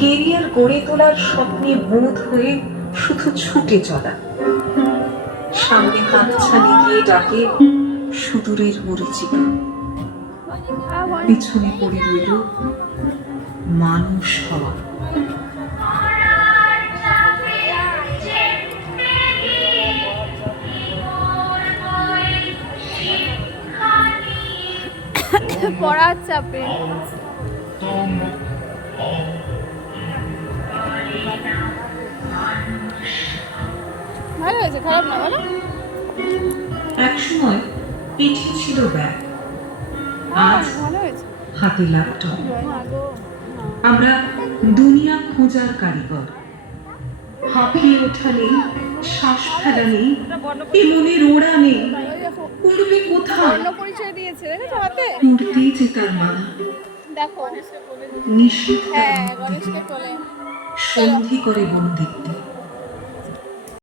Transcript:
Career গড়ে তোলার স্বপ্নে বোধ হয়ে শুধু ছুটে চলা, সামনে হাতছানি দিয়ে ডাকে সুদূরের মরীচিকা, পিছনে পড়ে রইল মানুষ হওয়া। পড়ার চাপে ভালো হয়েছে, খারাপ না বলো। একসময় পিঠে ছিল ব্যাগ, আজ ভালো হয়েছে। হাতে ল্যাপটপ। আমরা দুনিয়া খোঁজার কারিগর। হাঁপিয়ে ওঠা নেই, শ্বাস ফেলা নেই, এ মনের ওড়া নেই, উড়বে কোথায়? অন্য পরিচয় দিয়েছে, দেখেছো হাতে? উড়তেই যে তার মালা, দেখো নিষেধ হ্যাঁ গণেশকে কোলে সন্ধি করে বন্দিত্বে।